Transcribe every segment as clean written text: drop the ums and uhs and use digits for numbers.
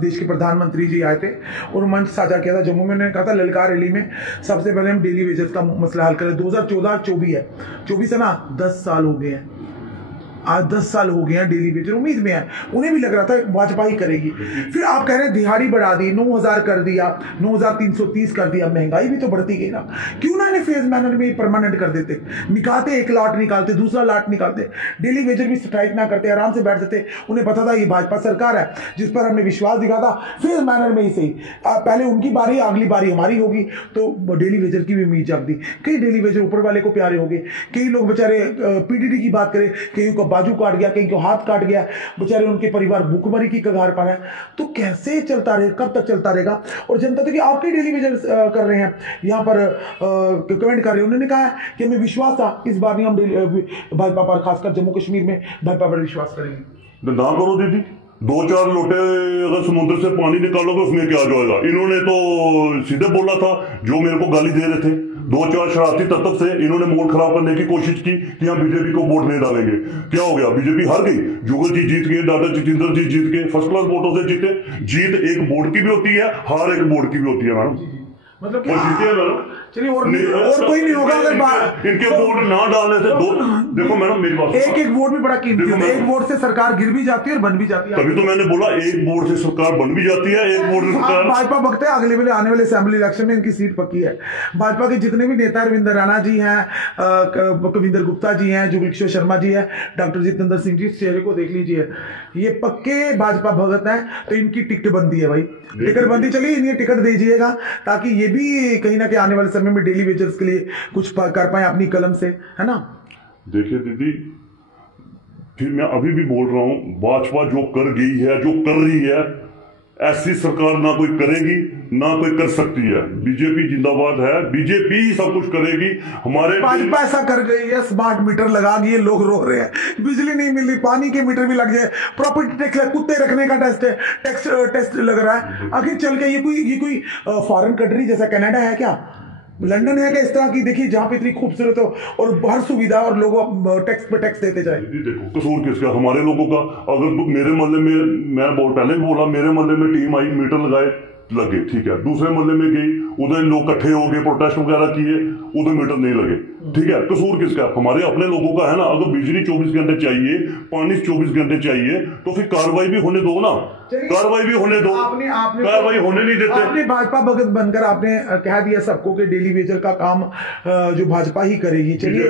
देश के प्रधानमंत्री जी आए थे और मंच साझा किया था जम्मू में। उन्होंने कहा था ललकार रैली में सबसे पहले हम डेली वेजेस का मसला हल करें। 2014-24 है, 24 है ना, 10 साल हो गए हैं। आज 10 साल हो गए हैं डेली वेजर उम्मीद में है, उन्हें भी लग रहा था भाजपा ही करेगी। फिर आप कह रहे हैं दिहाड़ी बढ़ा दी, 9,000 कर दिया, 9,330 कर दिया। महंगाई भी तो बढ़ती गई ना, क्यों ना इन्हें फेज मैनर में परमानेंट कर देते, निकालते, एक लाट निकालते, दूसरा लाट निकालते, डेली वेजर भी स्ट्राइक ना करते, आराम से बैठ जाते। उन्हें पता था ये भाजपा सरकार है जिस पर हमने विश्वास दिखा था, फेज मैनर में ही सही, पहले उनकी बारी अगली बारी हमारी होगी। तो डेली वेजर की भी उम्मीद जाग दी। कई डेली वेजर ऊपर वाले को प्यारे हो गए, कई लोग बेचारे पीडीडी की बात करें, कई को बाजू काट गया, कहीं को हाथ काट गया, बेचारे उनके परिवार भूखमरी की कगार पर है। तो कैसे चलता रहे, कब तक चलता रहेगा? और जनता तो कि आपके डेली वेजर कर रहे हैं, यहाँ पर कमेंट कर रहे हैं। उन्होंने कहा है कि हमें विश्वास था इस बार नहीं हम भाजपा पर, खासकर जम्मू कश्मीर में भाजपा पर विश्वास करेंगे। ना करो दीदी, 2-4 लोटे अगर समुद्र से पानी निकालोगे उसमें क्या जाएगा? इन्होंने तो सीधे बोला था, जो मेरे को गाली दे रहे थे, 2-4 शरारती तत्व से इन्होंने मूड खराब करने की कोशिश की कि हम बीजेपी को वोट नहीं डालेंगे। क्या हो गया? बीजेपी हार गई। जुगल जी जीत गए, डॉक्टर जितेंद्र जी जीत गए, फर्स्ट क्लास वोटों से जीते। जीत एक बोर्ड की भी होती है, हार एक बोर्ड की भी होती है मैडम। मतलब जीते हैं मैडम। चलिए और कोई नहीं होगा अगर इनके वोट ना डालने से देखो मैडम मेरी बात, एक वोट भी बड़ा कीमती है। एक वोट से सरकार गिर भी जाती है और बन भी जाती है। तभी तो मैंने बोला एक वोट से सरकार बन भी जाती है, एक वोट से सरकार। भाजपा भक्त है, अगले वाले आने वाले असेंबली इलेक्शन में इनकी सीट पक्की है। भाजपा के जितने भी नेता, रविंद्र राणा जी हैं, कविंदर गुप्ता जी हैं, जुगल किशोर शर्मा जी है, डॉक्टर जितेंद्र सिंह जी, इस चेहरे को देख लीजिए, ये पक्के भाजपा भगत हैं। तो इनकी टिकट बंदी है भाई, टिकट बंदी। चलिए इन्हें टिकट दीजिएगा ताकि ये भी कहीं ना कहीं आने वाले समय में डेली वेजर्स के लिए कुछ कर पाए अपनी कलम से, है ना। देखिए दीदी, फिर मैं अभी भी बोल रहा हूं, भाजपा जो कर गई है, जो कर रही है, ऐसी सरकार ना कोई करेगी ना कोई कर सकती है। बीजेपी जिंदाबाद है, बीजेपी ही सब कुछ करेगी। हमारे भाजपा ऐसा कर गई है, स्मार्ट मीटर लगा दिए, लोग रो रहे हैं, बिजली नहीं मिल रही, पानी के मीटर भी लग जाए, प्रॉपर्टी टैक्स, कुत्ते रखने का टेस्ट लग रहा है। आखिर चल के ये कोई फॉरेन कंट्री जैसा कनाडा है क्या, लंदन है क्या इस तरह की? देखिए जहां पे इतनी खूबसूरत हो और हर सुविधा और लोग टैक्स पे टैक्स देते जाए। देखो कसूर किसका? हमारे लोगों का। अगर मेरे मोहल्ले में, मैं पहले भी बोला, मेरे मोहल्ले में टीम आई, मीटर लगाए, लगे, ठीक है। दूसरे मोहल्ले में गई, उधर लोग इकट्ठे हो गए, प्रोटेस्ट वगैरह किए, उधर मीटर नहीं लगे, ठीक है। कसूर किसका? हमारे अपने लोगों का है ना। अगर बिजली 24 घंटे चाहिए, पानी 24 घंटे चाहिए, तो फिर कार्रवाई भी होने दो ना, कार्रवाई भी होने दो। कार्रवाई होने नहीं देते। आपने भाजपा भगत बनकर आपने कह दिया सबको कि डेली वेजर का काम जो भाजपा ही करेगी। चलिए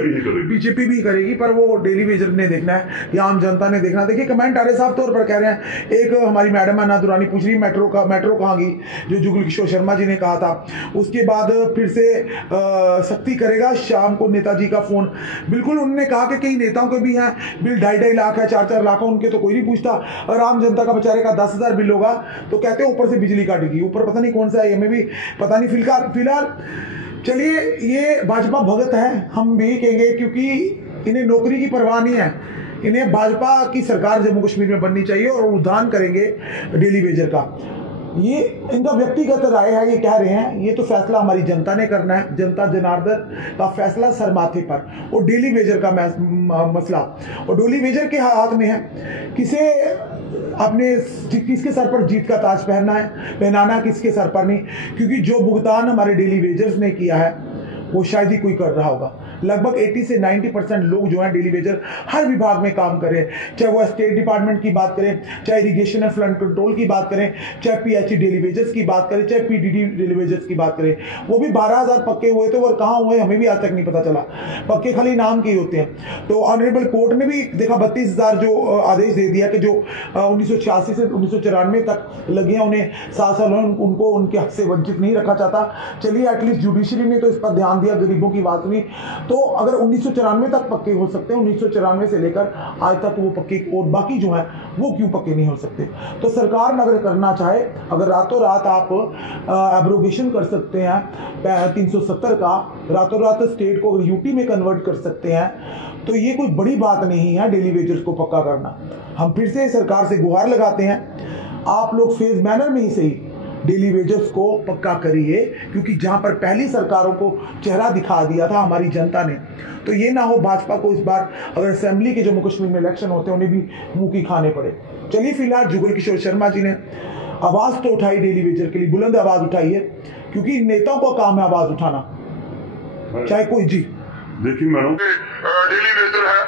बीजेपी भी करेगी, पर वो डेली वेजर ने देखना है या आम जनता ने देखना। देखिए कमेंट आ रहे साफ तौर पर कह रहे हैं, एक हमारी मैडम अन्ना दुरानी पूछ रही मेट्रो कहाँ गई, जो जुगल किशोर शर्मा जी ने कहा था। उसके बाद फिर से सख्ती करेगा शाम को नेताजी का फोन। बिल्कुल उन्होंने कहा कि कई नेताओं के भी हैं बिल 2.5 लाख है, 4-4 लाख है, उनके तो कोई नहीं पूछता। और आम जनता का बेचारे का 10,000 बिल होगा तो कहते हैं ऊपर से बिजली काटेगी, ऊपर पता नहीं कौन सा है, हमें भी पता नहीं। फिलहाल चलिए ये भाजपा भगत है, हम भी कहेंगे, क्योंकि इन्हें नौकरी की परवाह नहीं है। इन्हें भाजपा की सरकार जम्मू कश्मीर में बननी चाहिए और उद्धान करेंगे डेली वेजर का। ये इनका व्यक्तिगत राय है, ये कह रहे हैं, ये तो फैसला हमारी जनता ने करना है, जनता जनार्दन का फैसला सर माथे पर। और डेली वेजर का मसला और डेली वेजर के हाथ में है, किसके सर पर जीत का ताज पहनाना, किसके सर पर नहीं। क्योंकि जो भुगतान हमारे डेली वेजर्स ने किया है वो शायद ही कोई कर रहा होगा। लगभग 80 से 90% लोग जो हैं डेली वेजर हर विभाग में काम कर रहे हैं, चाहे वो स्टेट डिपार्टमेंट की बात करें, चाहे इरिगेशन एंड फ्लड कंट्रोल की बात करें, चाहे पीएचई डेली वेजर्स की बात करें, चाहे पीडीडी डेली वेजर्स की बात करें। वो भी 12,000 पक्के हुए थे और कहाँ हुए हमें भी आज तक नहीं पता चला, पक्के खाली नाम के ही होते हैं। तो ऑनरेबल कोर्ट ने भी देखा 32,000 जो आदेश दे दिया कि जो 1986 से 1994 तक लगे हैं, उन्हें 7 साल उनको उनके हक से वंचित नहीं रखा चाहता। चलिए एटलीस्ट जुडिशरी ने तो इस पर ध्यान दिया, गरीबों की बात सुनी। तो अगर 1994 तक पक्के हो सकते हैं, 1994 से लेकर आज तक वो पक्के, और बाकी जो है वो क्यों पक्के नहीं हो सकते? तो सरकार अगर करना चाहे, अगर रातों रात आप एब्रोगेशन कर सकते हैं 370 का, रातों रात स्टेट को अगर यूटी में कन्वर्ट कर सकते हैं, तो ये कोई बड़ी बात नहीं है डेली वेजर्स को पक्का करना। हम फिर से सरकार से गुहार लगाते हैं, आप लोग फेज मैनर में ही सही डेली वेजर्स को पक्का करिए, क्योंकि जहां पर पहली सरकारों को चेहरा दिखा दिया था हमारी जनता ने, तो ये ना हो भाजपा को इस बार अगर असेंबली के जम्मू कश्मीर में इलेक्शन होते हैं उन्हें भी मुंह की खाने पड़े। चलिए फिलहाल जुगल किशोर शर्मा जी ने आवाज तो उठाई डेली वेजर के लिए, बुलंद आवाज उठाई है, क्योंकि नेताओं का काम है आवाज उठाना, चाहे कोई। जी देखिए मैडम, डेली वेजर है,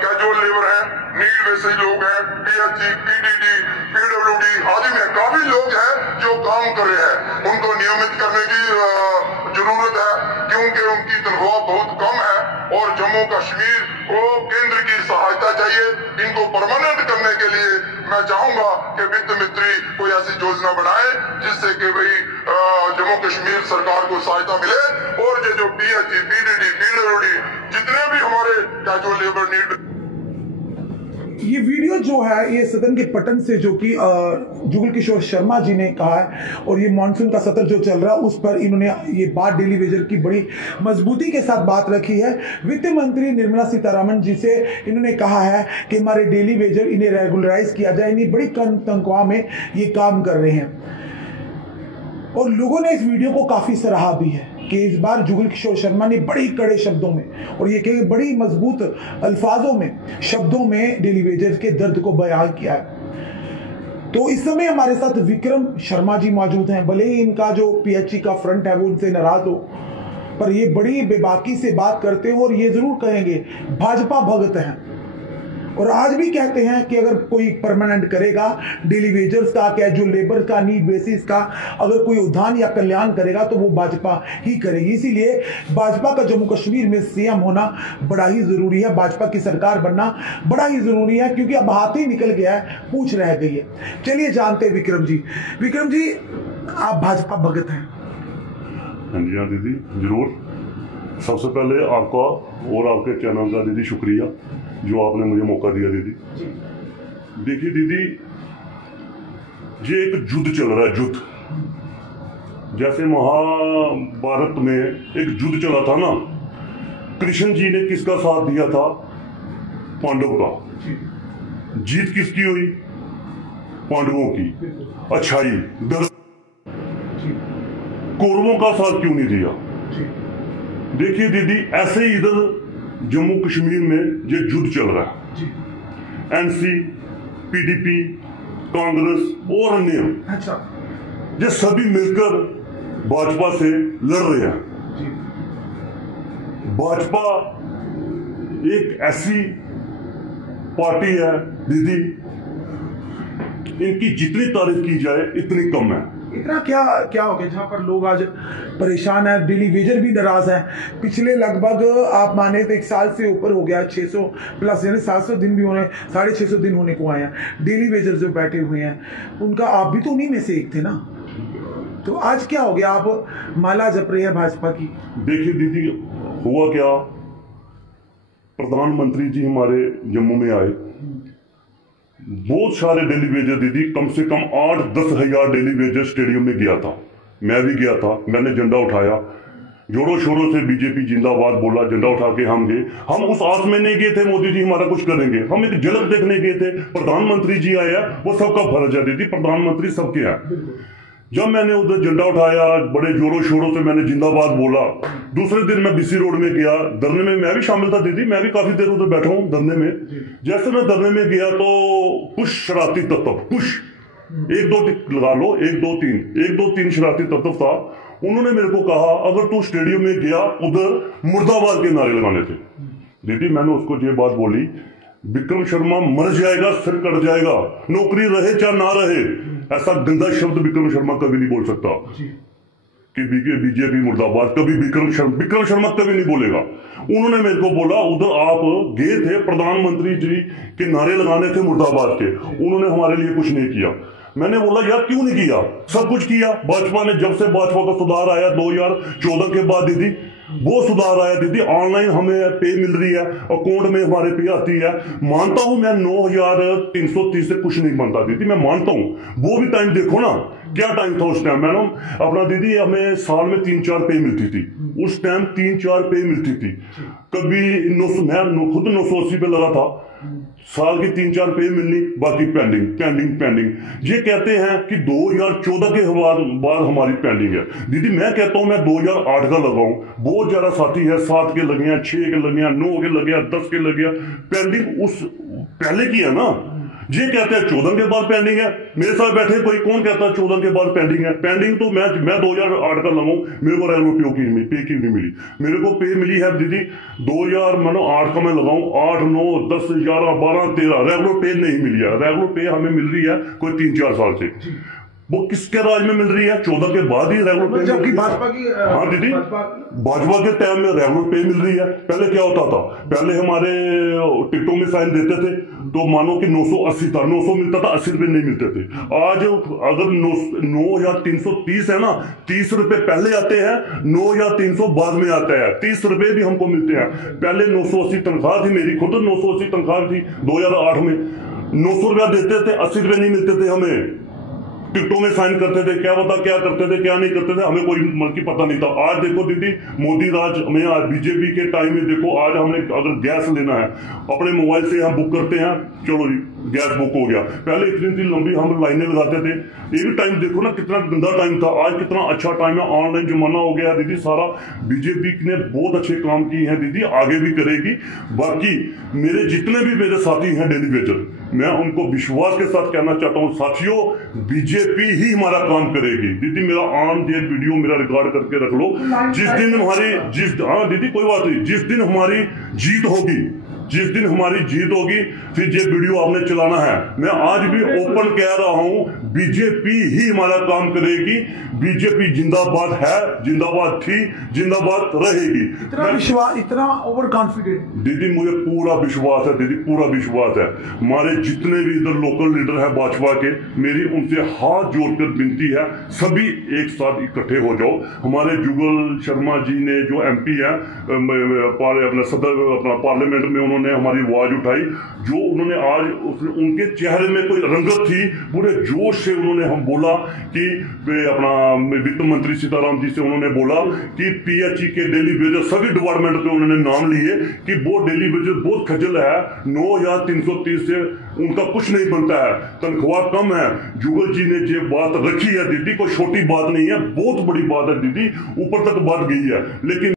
कैजुअल लेबर है, नीड बेसिस लोग हैं, पीएचई, पीडीडी, पीडब्ल्यूडी आदि में काफी लोग हैं जो काम कर रहे हैं। उनको नियमित करने की जरूरत है, क्योंकि उनकी तनख्वाह बहुत कम है और जम्मू कश्मीर को केंद्र की सहायता चाहिए। इनको परमानेंट करने के लिए मैं चाहूंगा कि वित्त मंत्री कोई ऐसी योजना बनाए जिससे कि भाई जम्मू कश्मीर सरकार को सहायता मिले, और ये जो पीएचई, पीडीडी, पीडब्ल्यूडी जितने भी हमारे कैजुअल लेबर नीड। ये वीडियो जो है ये सदन के पटन से, जो कि जुगल किशोर शर्मा जी ने कहा है, और ये मानसून का सत्र जो चल रहा है उस पर इन्होंने ये बात डेली वेजर की बड़ी मजबूती के साथ बात रखी है। वित्त मंत्री निर्मला सीतारमण जी से इन्होंने कहा है कि हमारे डेली वेजर इन्हें रेगुलराइज किया जाए, इन्हें बड़ी कम तनख्वाह में ये काम कर रहे हैं। और लोगों ने इस वीडियो को काफी सराहा भी है कि इस बार जुगल किशोर शर्मा ने बड़ी कड़े शब्दों में और ये कहे बड़ी मजबूत अल्फाजों में, शब्दों में डेली वेजर के दर्द को बयान किया है। तो इस समय हमारे साथ विक्रम शर्मा जी मौजूद हैं। भले ही इनका जो पीएचई का फ्रंट है वो उनसे नाराज हो, पर ये बड़ी बेबाकी से बात करते हो और ये जरूर कहेंगे भाजपा भगत हैं, और आज भी कहते हैं कि अगर कोई परमानेंट करेगा डेली वेजर्स का, कैजुअल लेबर का, नीड बेसिस का, अगर कोई उद्यान या कल्याण करेगा तो वो भाजपा ही करेगी। इसीलिए भाजपा का जम्मू कश्मीर में सीएम होना बड़ा ही जरूरी है, भाजपा की सरकार बनना बड़ा ही जरूरी है, क्योंकि अब हाथ ही निकल गया है, पूछ रह गई है। चलिए जानते हैं विक्रम जी। विक्रम जी, आप भाजपा भगत हैं? हाँ जी, हाँ दीदी, जरूर। सबसे पहले आपका और आपके चैनल का दीदी शुक्रिया जो आपने मुझे मौका दिया दीदी। देखिए दीदी, ये एक युद्ध चल रहा है, युद्ध। जैसे महाभारत में एक युद्ध चला था ना, कृष्ण जी ने किसका साथ दिया था? पांडव का। जीत किसकी हुई? पांडवों की। अच्छाई, धर्म। कौरवों का साथ क्यों नहीं दिया? देखिए दीदी, ऐसे ही इधर जम्मू कश्मीर में ये युद्ध चल रहा है। एनसी, पीडीपी, कांग्रेस और अन्य, ये सभी मिलकर भाजपा से लड़ रहे हैं। भाजपा एक ऐसी पार्टी है दीदी, इनकी जितनी तारीफ की जाए इतनी कम है। इतना क्या क्या हो गया जहां पर लोग आज परेशान है, डेली वेजर भी नाराज है। पिछले लगभग आप माने तो 1 साल से ऊपर हो गया, 600 प्लस, यानी 700 दिन भी होने, 650 दिन होने को आए हैं। डेली वेजर जो बैठे हुए हैं उनका, आप भी तो उन्हीं में से एक थे ना, तो आज क्या हो गया? आप माला जप रहे हैं भाजपा की। देखिए दीदी, हुआ क्या, प्रधानमंत्री जी हमारे जम्मू में आए, बहुत सारे डेली वेजर दीदी, कम से कम 8-10 हजार डेली वेजर स्टेडियम में गया था। मैं भी गया था, मैंने झंडा उठाया, जोरों शोरों से बीजेपी जिंदाबाद बोला, झंडा उठा के हम गए। हम उस आस में नहीं गए थे मोदी जी हमारा कुछ करेंगे, हम एक झलक देखने गए थे। प्रधानमंत्री जी आया, वो सबका फर्ज है दीदी, प्रधानमंत्री सबके हैं। जब मैंने उधर झंडा उठाया, बड़े जोरों शोरों से मैंने जिंदाबाद बोला। दूसरे दिन मैं बीसी रोड में गया धरने में, मैं भी शामिल था दीदी, मैं भी काफी देर उधर बैठा हूँ धरने में। जैसे मैं धरने में गया तो कुछ शरारती तत्व, कुछ 1-2 लगा लो, 1-2-3 शरारती तत्व था। उन्होंने मेरे को कहा, अगर तू स्टेडियम में गया, उधर मुर्दाबाद के नारे लगाने थे। दीदी मैंने उसको ये बात बोली, विक्रम शर्मा मर जाएगा, सिर कट जाएगा, नौकरी रहे चाहे ना रहे, ऐसा गंदा शब्द विक्रम शर्मा कभी नहीं बोल सकता कि बीजेपी मुर्दाबाद। कभी विक्रम शर्मा कभी नहीं बोलेगा। उन्होंने मेरे को बोला, उधर आप गए थे, प्रधानमंत्री जी के नारे लगाने थे मुर्दाबाद के, उन्होंने हमारे लिए कुछ नहीं किया। मैंने बोला यार क्यों नहीं किया? सब कुछ किया भाजपा ने। जब से भाजपा का सुधार आया 2014 के बाद दीदी, वो सुधार आया दीदी, ऑनलाइन हमें पे मिल रही है, अकाउंट में हमारे पे आती है। मानता हूं मैं 9330 से कुछ नहीं बनता दीदी, मैं मानता हूं। वो भी टाइम देखो ना, क्या टाइम था उस टाइम मैडम अपना दीदी, हमें साल में 3-4 पे मिलती थी उस टाइम, 3-4 पे मिलती थी। कभी 900, मैं खुद 980 पे लगा था, साल की 3-4 पे मिलनी, बाकी पेंडिंग। ये कहते हैं कि 2014 के बाद हमारी पेंडिंग है दीदी। मैं कहता हूं मैं 2008 का लगाऊं, बहुत ज्यादा साथी है, 7 के लगे हैं, 6 के लगे हैं, 9 के लगे हैं, 10 के लगे हैं, पेंडिंग उस पहले की है ना। ये कहते हैं 14 के बाद पेंडिंग है। मेरे साथ बैठे कोई कौन कहता है 14 के बाद पेंडिंग है? पेंडिंग तो मैं 2008 का लगाऊं, मेरे को रेगुलर पे की नहीं मिली। मेरे को पे मिली है दीदी 2008 का मैं लगाऊं, 8, 9, 10, 11, 12, 13 रेगुलर पे नहीं मिली है। रेगुलर पे हमें मिल रही है कोई 3-4 साल से। वो किसके राज में मिल रही है? 14 के बाद ही रेगुलर पे, जबकि भाजपा की, हाँ दीदी, भाजपा के टाइम में रेगुलर पे मिल रही है। पहले क्या होता था, पहले हमारे टिकटों में साइन देते थे तो मानो कि 980 था, 900 मिलता था, 80 रुपए नहीं मिलते थे। आज अगर 9 या 330 है ना, 30 रुपए पहले आते हैं, 9 या 300 बाद में आता है, 30 रुपए भी हमको मिलते हैं। पहले 980 तनख्वाह थी, मेरी खुद 980 तनख्वाह थी 2008 में, 900 रुपया देते थे, 80 रुपए नहीं मिलते थे हमें। टिकटों में साइन करते थे, क्या पता क्या करते थे क्या नहीं करते थे, हमें कोई मतलब पता नहीं था। आज देखो दीदी, मोदी राज में, आज बीजेपी के टाइम में देखो, आज हमने अगर गैस लेना है अपने मोबाइल से हम बुक करते हैं, चलो जी गैस बुक हो गया। पहले इतनी लंबी हम लाइनें लगाते थे। ये भी टाइम देखो ना कितना गंदा टाइम था, आज कितना अच्छा टाइम है, ऑनलाइन जमाना हो गया दीदी सारा। बीजेपी ने बहुत अच्छे काम किए हैं दीदी, आगे भी करेगी। बाकी मेरे जितने भी मेरे साथी हैं डेली वेजर, मैं उनको विश्वास के साथ कहना चाहता हूँ, साथियों बीजेपी ही हमारा काम करेगी। दीदी मेरा ऑन डेट वीडियो मेरा रिकॉर्ड करके रख लो। जिस दिन हमारी हाँ दीदी कोई बात नहीं, जिस दिन हमारी जीत होगी, जिस दिन हमारी जीत होगी, फिर ये वीडियो आपने चलाना है। मैं आज भी ओपन कह रहा हूं, बीजेपी ही हमारा काम करेगी। बीजेपी जिंदाबाद है, जिंदाबाद थी, जिंदाबाद रहेगी। इतना विश्वास, इतना ओवर कॉन्फिडेंट? दीदी मुझे पूरा विश्वास है दीदी, पूरा विश्वास है। हमारे जितने भी इधर लोकल लीडर है भाजपा के, मेरी उनसे हाथ जोड़कर विनती है, सभी एक साथ इकट्ठे हो जाओ। हमारे जुगल शर्मा जी ने जो MP है अपना सदर अपना पार्लियामेंट में, उन्होंने हमारी आवाज उठाई। जो उन्होंने आज उनके चेहरे में कोई रंगत थी, पूरे जोश से उन्होंने हम बोला कि अपना वित्त मंत्री सीताराम जी से उन्होंने बोला कि PHE के डेली वेजेस सभी डिपार्टमेंट के उन्होंने नाम लिए कि वो डेली वेजेस बहुत खजल है, 9 या 330 से उनका कुछ नहीं बनता है, तनख्वाह कम है। जुगल जी ने ये बात रखी है दीदी, कोई छोटी बात नहीं है, बहुत बड़ी बात है दीदी, ऊपर तक बात गई है। लेकिन